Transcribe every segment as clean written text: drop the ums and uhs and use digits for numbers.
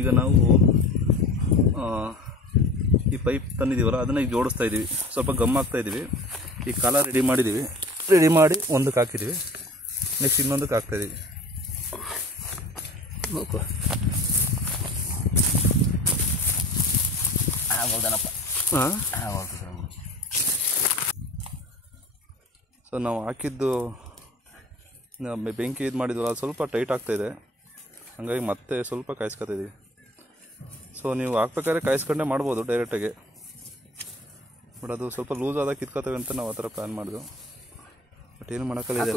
ಈಗ ನಾವು ಈ ಪೈಪ್ ತಂದಿದ್ದೀವಲ್ಲ ಅದನ್ನು ಈಗ ಜೋಡಿಸ್ತಾ ಇದ್ದೀವಿ. ಸ್ವಲ್ಪ ಗಮ್ ಹಾಕ್ತಾ ಇದ್ದೀವಿ. ಈ ಕಾಲ ರೆಡಿ ಮಾಡಿದ್ದೀವಿ. ರೆಡಿ ಮಾಡಿ ಒಂದಕ್ಕೆ ಹಾಕಿದ್ದೀವಿ, ನೆಕ್ಸ್ಟ್ ಇನ್ನೊಂದಕ್ಕೆ ಹಾಕ್ತಾಯಿದ್ದೀವಿ. ಹಾಂ, ಸೊ ನಾವು ಹಾಕಿದ್ದು ಬೆಂಕಿ ಇದು ಮಾಡಿದ್ವಲ್ಲ ಸ್ವಲ್ಪ ಟೈಟ್ ಆಗ್ತಾಯಿದೆ, ಹಾಗಾಗಿ ಮತ್ತೆ ಸ್ವಲ್ಪ ಕಾಯಿಸ್ಕೊತಿದ್ದೀವಿ. ಸೊ ನೀವು ಹಾಕ್ಬೇಕಾದ್ರೆ ಕಾಯಿಸ್ಕೊಂಡೇ ಮಾಡ್ಬೋದು ಡೈರೆಕ್ಟಾಗಿ, ಬಟ್ ಅದು ಸ್ವಲ್ಪ ಲೂಸ್ ಆದಾಗ ಕಿತ್ಕೋತೇವೆ ಅಂತ ನಾವು ಆ ಥರ ಪ್ಲ್ಯಾನ್ ಮಾಡಿದ್ವು. ಬಟ್ ಏನು ಮಾಡೋಕ್ಕಲ್ಲ, ನೋಡಿ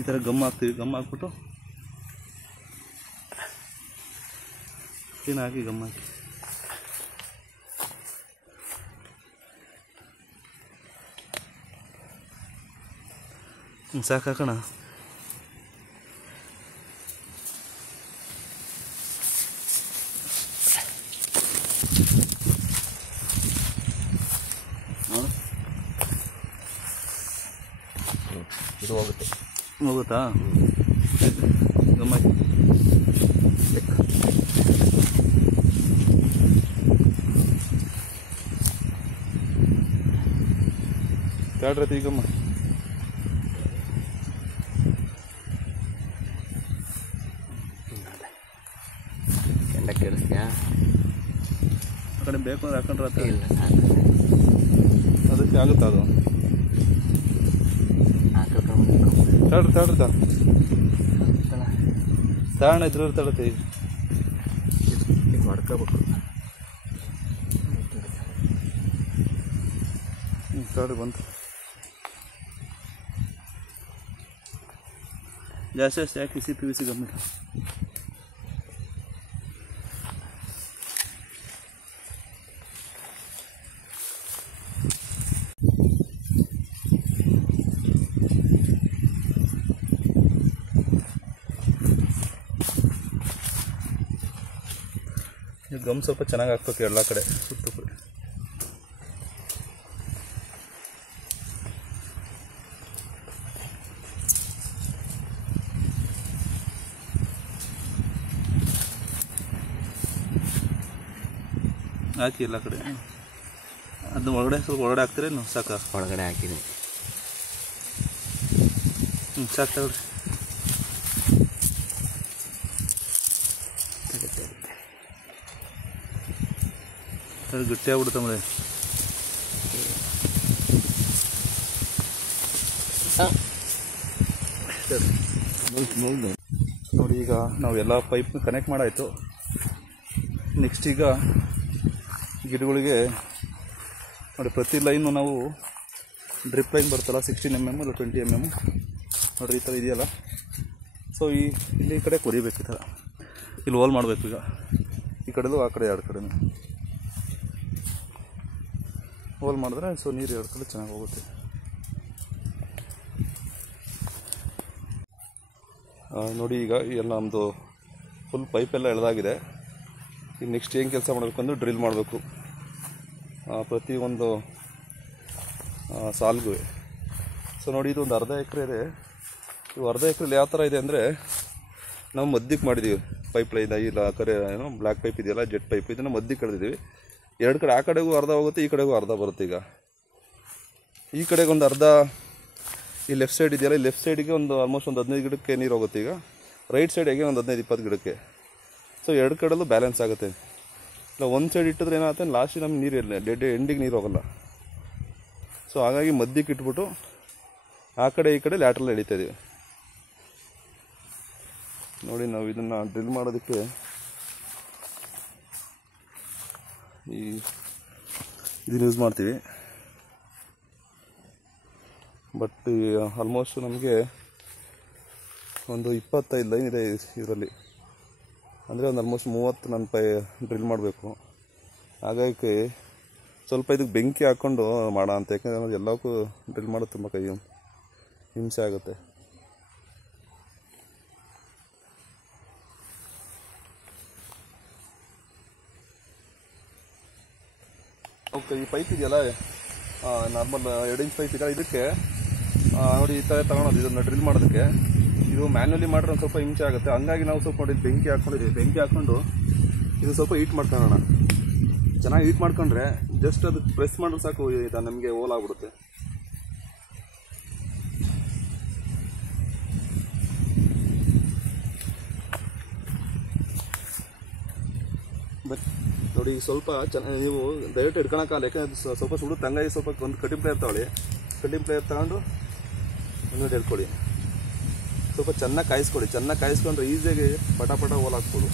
ಈ ಥರ ಗಮ್ ಹಾಕ್ತೀವಿ. ಗಮ್ ಹಾಕ್ಬಿಟ್ಟು ಏನು ಹಾಕಿ ಗಮ್ ಹಾಕಿ ಸಾಕು ಹಾಕೋಣ. ಇದು ಹೋಗುತ್ತಾ? ಗಮ್ಮಿ ಕಾಡ್ರತಿ ಗಮ್ಮ ಕೆಂಡ ಕೇಳಿಸ್ತೀಯಾ? ಆ ಕಡೆ ಬೇಕು ಅಂದ್ರೆ ಹಾಕೊಂಡ್ರೆ ಇಲ್ಲ, ಅದಕ್ಕೆ ಆಗುತ್ತಾ ಅದು? ತಾಳ್ರಿ ತಾಣ ಇದ್ರ ತಡತಿ ಈಗ ಮಾಡ್ಕೋಬೇಕು. ತಾಳ್ರಿ ಬಂತು. ಜಾಸ್ತಿ ಯಾಕೆ ಸಿ ಪಿ ವಿ ಸಿ ಗಮ್ಮಿ ಗಮ್ ಸ್ವಲ್ಪ ಚೆನ್ನಾಗಿ ಹಾಕ್ಬೇಕು ಎಲ್ಲ ಕಡೆ ಸುತ್ತು. ಹಾಕಿ ಎಲ್ಲ ಕಡೆ. ಅದನ್ನ ಒಳಗಡೆ ಸ್ವಲ್ಪ ಒಳಗಡೆ ಹಾಕ್ತೀರೇನು? ಸಾಕ ಒಳಗಡೆ ಹಾಕಿನಿ. ಸಾಕು ತಗೊಳ್ರಿ. ಅದು ಗಟ್ಟಿ ಆಗ್ಬಿಡುತ್ತೆ ಮಳೆ. ನೋಡಿ ಈಗ ನಾವು ಎಲ್ಲ ಪೈಪ್ ಕನೆಕ್ಟ್ ಮಾಡಾಯಿತು. ನೆಕ್ಸ್ಟ್ ಈಗ ಗಿಡಗಳಿಗೆ ನೋಡಿ ಪ್ರತಿ ಲೈನು ನಾವು ಡ್ರಿಪ್ ಲೈನ್ ಬರ್ತಲ್ಲ 16 mm ಇಲ್ಲ 20 mm ನೋಡಿರಿ, ಈ ಥರ ಇದೆಯಲ್ಲ. ಸೊ ಇಲ್ಲಿ ಈ ಕಡೆ ಕೊರಿಬೇಕು, ಈ ಥರ ಇಲ್ಲಿ ಹೋಲ್ ಮಾಡಬೇಕು. ಈಗ ಈ ಕಡೆದು ಆ ಕಡೆ ಎರಡು ಕಡೆನೂ ಹೋಲ್ ಮಾಡಿದ್ರೆ ಸೊ ನೀರು ಎರಡು ಕಡೆ ಚೆನ್ನಾಗಿ ಹೋಗುತ್ತೆ. ನೋಡಿ ಈಗ ಎಲ್ಲ ನಮ್ಮದು ಫುಲ್ ಪೈಪೆಲ್ಲ ಎಳೆದಾಗಿದೆ. ಈಗ ನೆಕ್ಸ್ಟ್ ಏನು ಕೆಲಸ ಮಾಡಬೇಕು ಅಂದರೆ ಡ್ರಿಲ್ ಮಾಡಬೇಕು ಪ್ರತಿ ಒಂದು ಸಾಲ್ಗೂ. ಸೊ ನೋಡಿ ಇದು ಒಂದು ಅರ್ಧ ಎಕರೆ ಇದೆ. ಇವು ಅರ್ಧ ಎಕರೆಲಿ ಯಾವ ಥರ ಇದೆ ಅಂದರೆ ನಾವು ಮಧ್ಯಕ್ಕೆ ಮಾಡಿದ್ದೀವಿ ಪೈಪ್ ಲೈನ್. ಇಲ್ಲ ಕರೆ ಏನೋ ಬ್ಲ್ಯಾಕ್ ಪೈಪ್ ಇದೆಯಲ್ಲ, ಜೆಟ್ ಪೈಪ್, ಇದನ್ನು ಮಧ್ಯಕ್ಕೆ ಕಳೆದಿದ್ದೀವಿ. ಎರಡು ಕಡೆ, ಆ ಕಡೆಗೂ ಅರ್ಧ ಹೋಗುತ್ತೆ, ಈ ಕಡೆಗೂ ಅರ್ಧ ಬರುತ್ತೆ. ಈಗ ಈ ಕಡೆಗೆ ಒಂದು ಅರ್ಧ, ಈ ಲೆಫ್ಟ್ ಸೈಡ್ ಇದೆಯಲ್ಲ, ಈ ಲೆಫ್ಟ್ ಸೈಡಿಗೆ ಒಂದು ಆಲ್ಮೋಸ್ಟ್ ಒಂದು 15 ಗಿಡಕ್ಕೆ ನೀರು ಹೋಗುತ್ತೆ. ಈಗ ರೈಟ್ ಸೈಡಿಗೆ ಒಂದು 15-20 ಗಿಡಕ್ಕೆ. ಸೊ ಎರಡು ಕಡೆಯಲ್ಲೂ ಬ್ಯಾಲೆನ್ಸ್ ಆಗುತ್ತೆ. ಇಲ್ಲ ಒಂದು ಸೈಡ್ ಇಟ್ಟಿದ್ರೆ ಏನಾಗುತ್ತೆ, ಲಾಸ್ಟಿಗೆ ನಮ್ಗೆ ನೀರು ಇರಲಿಲ್ಲ, ಎಂಡಿಗೆ ನೀರು ಹೋಗಲ್ಲ. ಸೊ ಹಾಗಾಗಿ ಮಧ್ಯಕ್ಕೆ ಇಟ್ಬಿಟ್ಟು ಆ ಕಡೆ ಈ ಕಡೆ ಲ್ಯಾಟ್ರಲ್ ಎಳಿತಾ ಇದೀವಿ. ನೋಡಿ ನಾವು ಇದನ್ನು ಡ್ರಿಲ್ ಮಾಡೋದಕ್ಕೆ ಇದನ್ನು ಯೂಸ್ ಮಾಡ್ತೀವಿ. ಬಟ್ ಆಲ್ಮೋಸ್ಟ್ ನಮಗೆ ಒಂದು 25 ಲೈನ್ ಇದೆ ಇದರಲ್ಲಿ. ಅಂದರೆ ಒಂದು ಆಲ್ಮೋಸ್ಟ್ 30 ನಾನು ಡ್ರಿಲ್ ಮಾಡಬೇಕು. ಹಾಗಾಗಿ ಸ್ವಲ್ಪ ಇದಕ್ಕೆ ಬೆಂಕಿ ಹಾಕ್ಕೊಂಡು ಮಾಡೋ ಅಂತ, ಯಾಕೆಂದರೆ ಎಲ್ಲಕ್ಕೂ ಡ್ರಿಲ್ ಮಾಡೋದು ತುಂಬ ಹಿಂಸೆ ಆಗುತ್ತೆ. ಓಕೆ, ಈ ಪೈಪ್ ಇದೆಯಲ್ಲ ನಾರ್ಮಲ್ 2 ಇಂಚ್ ಪೈಪ್ ಇದೆಯಲ್ಲ, ಇದಕ್ಕೆ ನೋಡಿ ಈ ಥರ ತಗೊಳೋದು ಇದನ್ನು ಡ್ರಿಲ್ ಮಾಡೋದಕ್ಕೆ. ಇದು ಮ್ಯಾನ್ಯಲಿ ಮಾಡಿದ್ರೆ ಒಂದು ಸ್ವಲ್ಪ ಹಿಂಸೆ ಆಗುತ್ತೆ. ಹಂಗಾಗಿ ನಾವು ಸ್ವಲ್ಪ ನೋಡಿ ಬೆಂಕಿ ಹಾಕ್ಕೊಂಡಿದ್ದೀವಿ. ಬೆಂಕಿ ಹಾಕ್ಕೊಂಡು ಇದು ಸ್ವಲ್ಪ ಹೀಟ್ ಮಾಡ್ಕೊಳ್ಳೋಣ. ಚೆನ್ನಾಗಿ ಹೀಟ್ ಮಾಡ್ಕೊಂಡ್ರೆ ಜಸ್ಟ್ ಅದು ಪ್ರೆಸ್ ಮಾಡಿದ್ರೆ ಸಾಕು, ಇದು ನಮಗೆ ಹೋಲಾಗ್ಬಿಡುತ್ತೆ. ನೋಡಿ ಸ್ವಲ್ಪ ಚೆನ್ನಾಗಿ ನೀವು ದಯವಿಟ್ಟು ಇಟ್ಕೊಳಕ್ಕಾಗಲ್ಲ, ಯಾಕಂದರೆ ಸ್ವಲ್ಪ ಸುಡುತ್ತೆ. ಹಂಗಾಗಿ ಸ್ವಲ್ಪ ಒಂದು ಕಟಿಂಗ್ ಪ್ಲೇಯರ್ ತಗೊಳ್ಳಿ. ಕಟಿಂಗ್ ಪ್ಲೇಯರ್ ತಗೊಂಡು ಒಂದು ಹಿಡ್ಕೊಳ್ಳಿ. ಸ್ವಲ್ಪ ಚೆನ್ನಾಗಿ ಕಾಯಿಸ್ಕೊಳ್ಳಿ. ಚೆನ್ನಾಗಿ ಕಾಯಿಸ್ಕೊಂಡ್ರೆ ಈಸಿಯಾಗಿ ಪಟ ಹೋಲ್ ಹಾಕ್ಬೋದು.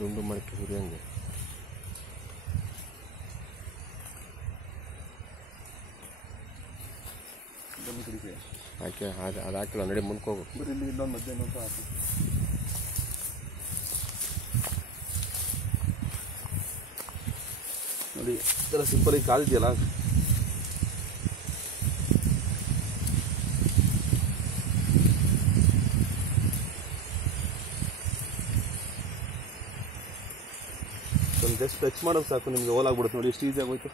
ದುಂಡು ಮಡಕೆ ಹುರಿಯಂಗೆ ಹಾಕಿ ಅದು ಹಾಕಿಲ್ಲ. ನಡಿ ಮುಂದೆ ಹೋಗು. ಇಲ್ಲಿ ಇನ್ನೊಂದು ಮಧ್ಯಾಹ್ನ ಅಂತ ಹಾಕಿ. ನೋಡಿ ಇದೆಲ್ಲ ಸಿಂಪಲಾಗಿ ಕಾದಿದೆಯಲ್ಲ, ಒಂದು ಜಸ್ಟ್ ಟಚ್ ಮಾಡೋದು ಸಾಕು, ನಿಮಗೆ ಹೋಲಾಗ್ಬಿಡುತ್ತೆ. ನೋಡಿ ಎಷ್ಟು ಈಸಿ ಆಗೋಯ್ತು.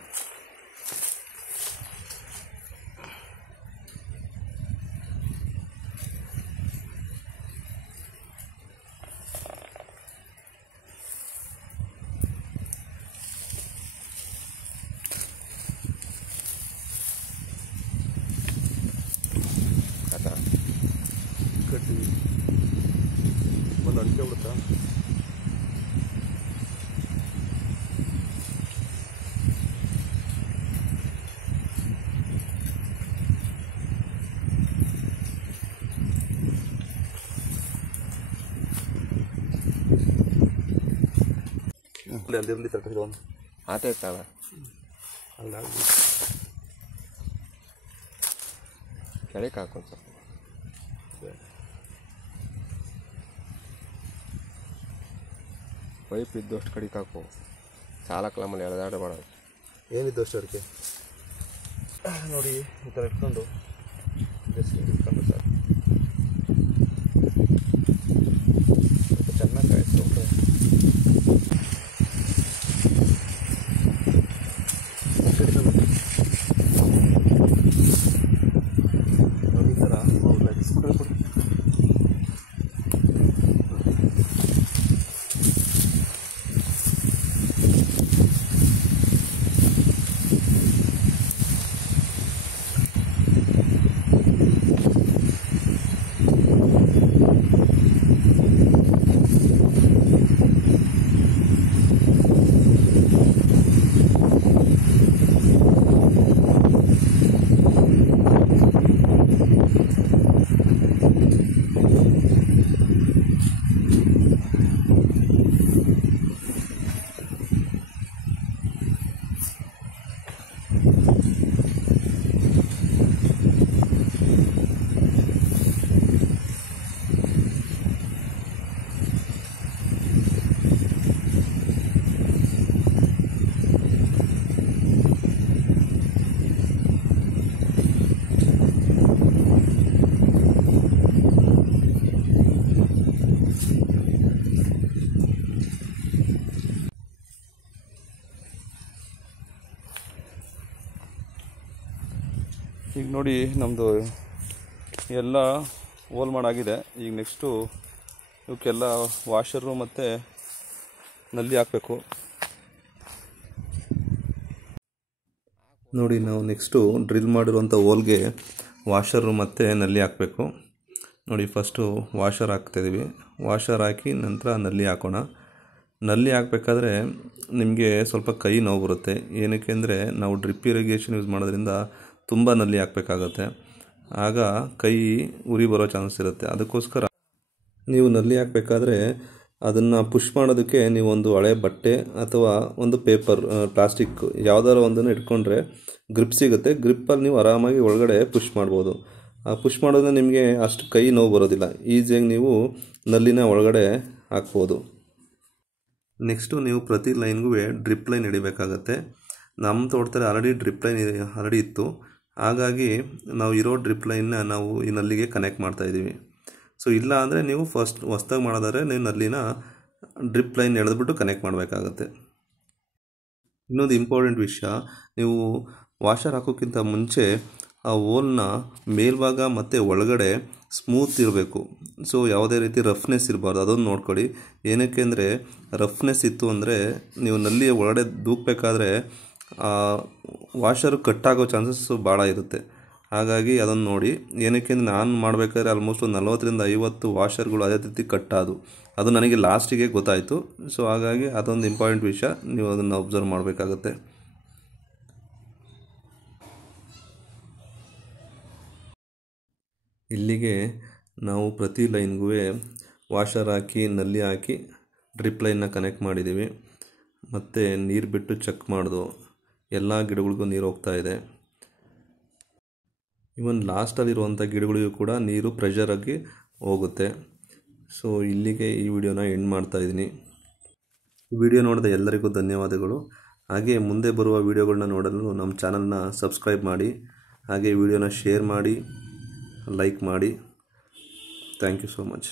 ಕಟ್ಟಿ ಒಂದು ಅಂಟೆ ಬಿಡುತ್ತಾ. ಅಲ್ಲಿ ತಟ್ಟೆ ಆತಾಯ್ತಲ್ಲ ಅಲ್ಲ ಕೆಳಗೆ ಹಾಕೊಂಡು ಸ್ವಲ್ಪ ಪೈಪ್ ಇದ್ದಷ್ಟು ಕಡಿಗೆ ಹಾಕು. ಸಾಲ ಕಲಮಲ್ಲಿ ಎಳೆದಾಡ ಮಾಡೋದು. ಏನಿದ್ದು ಅಷ್ಟು ಅಡಿಕೆ ನೋಡಿ ಈ ಥರ ಇಟ್ಕೊಂಡು ಜಸ್ಟ್ ಇಟ್ಕೊಂಡು ಸರ್ ಚೆನ್ನಾಗಿ ಕಾಯಿಸ್ಕೊಂಡ್ರೆ ನೋಡಿ ಈ ಥರ ಇಸ್ಬಿಟ್ರೆ ಕೊಡಿ. ಈಗ ನೋಡಿ ನಮ್ಮದು ಎಲ್ಲ ಹೋಲ್ ಮಾಡಾಗಿದೆ. ಈಗ ನೆಕ್ಸ್ಟು ಇವಕ್ಕೆಲ್ಲ ವಾಷರು ಮತ್ತು ನಲ್ಲಿ ಹಾಕಬೇಕು. ನೋಡಿ ನಾವು ನೆಕ್ಸ್ಟು ಡ್ರಿಲ್ ಮಾಡಿರುವಂಥ ಹೋಲ್ಗೆ ವಾಷರು ಮತ್ತು ನಲ್ಲಿ ಹಾಕಬೇಕು. ನೋಡಿ ಫಸ್ಟು ವಾಷರ್ ಹಾಕ್ತಾಯಿದ್ದೀವಿ. ವಾಷರ್ ಹಾಕಿ ನಂತರ ನಲ್ಲಿ ಹಾಕೋಣ. ನಲ್ಲಿ ಹಾಕಬೇಕಾದ್ರೆ ನಿಮಗೆ ಸ್ವಲ್ಪ ಕೈ ನೋವು ಬರುತ್ತೆ. ಏನಕ್ಕೆ ಅಂದರೆ ನಾವು ಡ್ರಿಪ್ ಇರಿಗೇಷನ್ ಯೂಸ್ ಮಾಡೋದ್ರಿಂದ ತುಂಬ ನಲ್ಲಿ ಹಾಕಬೇಕಾಗತ್ತೆ. ಆಗ ಕೈ ಉರಿ ಬರೋ ಚಾನ್ಸ್ ಇರುತ್ತೆ. ಅದಕ್ಕೋಸ್ಕರ ನೀವು ನಲ್ಲಿ ಹಾಕಬೇಕಾದ್ರೆ ಅದನ್ನು ಪುಷ್ ಮಾಡೋದಕ್ಕೆ ನೀವು ಒಂದು ಹಳೆ ಬಟ್ಟೆ ಅಥವಾ ಒಂದು ಪೇಪರ್, ಪ್ಲಾಸ್ಟಿಕ್ ಯಾವುದಾದ್ರು ಒಂದನ್ನು ಇಟ್ಕೊಂಡ್ರೆ ಗ್ರಿಪ್ ಸಿಗುತ್ತೆ. ಗ್ರಿಪ್ಪಲ್ಲಿ ನೀವು ಆರಾಮಾಗಿ ಒಳಗಡೆ ಪುಷ್ ಮಾಡ್ಬೋದು. ಆ ಪುಷ್ ಮಾಡೋದ್ರಿಂದ ನಿಮಗೆ ಅಷ್ಟು ಕೈ ನೋವು ಬರೋದಿಲ್ಲ. ಈಸಿಯಾಗಿ ನೀವು ನಲ್ಲಿನ ಒಳಗಡೆ ಹಾಕ್ಬೋದು. ನೆಕ್ಸ್ಟು ನೀವು ಪ್ರತಿ ಲೈನ್ಗೂ ಡ್ರಿಪ್ ಲೈನ್ ಹಿಡಿಬೇಕಾಗತ್ತೆ. ನಮ್ಮ ತೋಟದಲ್ಲಿ ಆಲ್ರೆಡಿ ಡ್ರಿಪ್ ಲೈನ್ ಆಲ್ರೆಡಿ ಇತ್ತು, ಹಾಗಾಗಿ ನಾವು ಇರೋ ಡ್ರಿಪ್ ಲೈನ್ನ ನಾವು ಈ ನಲ್ಲಿಗೆ ಕನೆಕ್ಟ್ ಮಾಡ್ತಾಯಿದ್ದೀವಿ. ಸೊ ಇಲ್ಲ ಅಂದರೆ ನೀವು ಫಸ್ಟ್ ಹೊಸ್ದಾಗಿ ಮಾಡೋದಾದ್ರೆ ನೀವು ನಲ್ಲಿನ ಡ್ರಿಪ್ ಲೈನ್ ಎಳೆದ್ಬಿಟ್ಟು ಕನೆಕ್ಟ್ ಮಾಡಬೇಕಾಗತ್ತೆ. ಇನ್ನೊಂದು ಇಂಪಾರ್ಟೆಂಟ್ ವಿಷಯ, ನೀವು ವಾಷರ್ ಹಾಕೋಕ್ಕಿಂತ ಮುಂಚೆ ಆ ಹೋಲ್ನ ಮೇಲ್ಭಾಗ ಮತ್ತು ಒಳಗಡೆ ಸ್ಮೂತ್ ಇರಬೇಕು. ಸೊ ಯಾವುದೇ ರೀತಿ ರಫ್ನೆಸ್ ಇರಬಾರ್ದು, ಅದನ್ನು ನೋಡ್ಕೊಳ್ಳಿ. ಏನಕ್ಕೆ ಅಂದರೆ ರಫ್ನೆಸ್ ಇತ್ತು ಅಂದರೆ ನೀವು ನಲ್ಲಿ ಒಳಗಡೆ ದೂಕಬೇಕಾದ್ರೆ ವಾಷರು ಕಟ್ಟಾಗೋ ಚಾನ್ಸಸ್ಸು ಭಾಳ ಇರುತ್ತೆ. ಹಾಗಾಗಿ ಅದನ್ನು ನೋಡಿ. ಏನಕ್ಕೆ ಅಂದರೆ ನಾನು ಮಾಡಬೇಕಾದ್ರೆ ಆಲ್ಮೋಸ್ಟ್ ಒಂದು 40ರಿಂದ 50 ವಾಷರ್ಗಳು ಅದೇ ರೀತಿ ಕಟ್ಟಾದು, ಅದು ನನಗೆ ಲಾಸ್ಟಿಗೆ ಗೊತ್ತಾಯಿತು. ಸೊ ಹಾಗಾಗಿ ಅದೊಂದು ಇಂಪಾರ್ಟೆಂಟ್ ವಿಷಯ, ನೀವು ಅದನ್ನು ಅಬ್ಸರ್ವ್ ಮಾಡಬೇಕಾಗತ್ತೆ. ಇಲ್ಲಿಗೆ ನಾವು ಪ್ರತಿ ಲೈನ್ಗೂ ವಾಷರ್ ಹಾಕಿ ನಲ್ಲಿ ಹಾಕಿ ಡ್ರಿಪ್ ಲೈನ್ನ ಕನೆಕ್ಟ್ ಮಾಡಿದ್ದೀವಿ. ಮತ್ತು ನೀರು ಬಿಟ್ಟು ಚೆಕ್ ಮಾಡ್ದು ಎಲ್ಲ ಗಿಡಗಳಿಗೂ ನೀರು ಹೋಗ್ತಾ ಇದೆ. ಇವನ್ ಲಾಸ್ಟಲ್ಲಿರುವಂಥ ಗಿಡಗಳಿಗೂ ಕೂಡ ನೀರು ಪ್ರೆಷರಾಗಿ ಹೋಗುತ್ತೆ. ಸೊ ಇಲ್ಲಿಗೆ ಈ ವಿಡಿಯೋನ ಎಂಡ್ ಮಾಡ್ತಾಯಿದ್ದೀನಿ. ಈ ವಿಡಿಯೋ ನೋಡಿದ ಎಲ್ಲರಿಗೂ ಧನ್ಯವಾದಗಳು. ಹಾಗೆ ಮುಂದೆ ಬರುವ ವಿಡಿಯೋಗಳನ್ನ ನೋಡಲು ನಮ್ಮ ಚಾನಲ್ನ ಸಬ್ಸ್ಕ್ರೈಬ್ ಮಾಡಿ, ಹಾಗೆ ವಿಡಿಯೋನ ಶೇರ್ ಮಾಡಿ, ಲೈಕ್ ಮಾಡಿ. Thank you so much.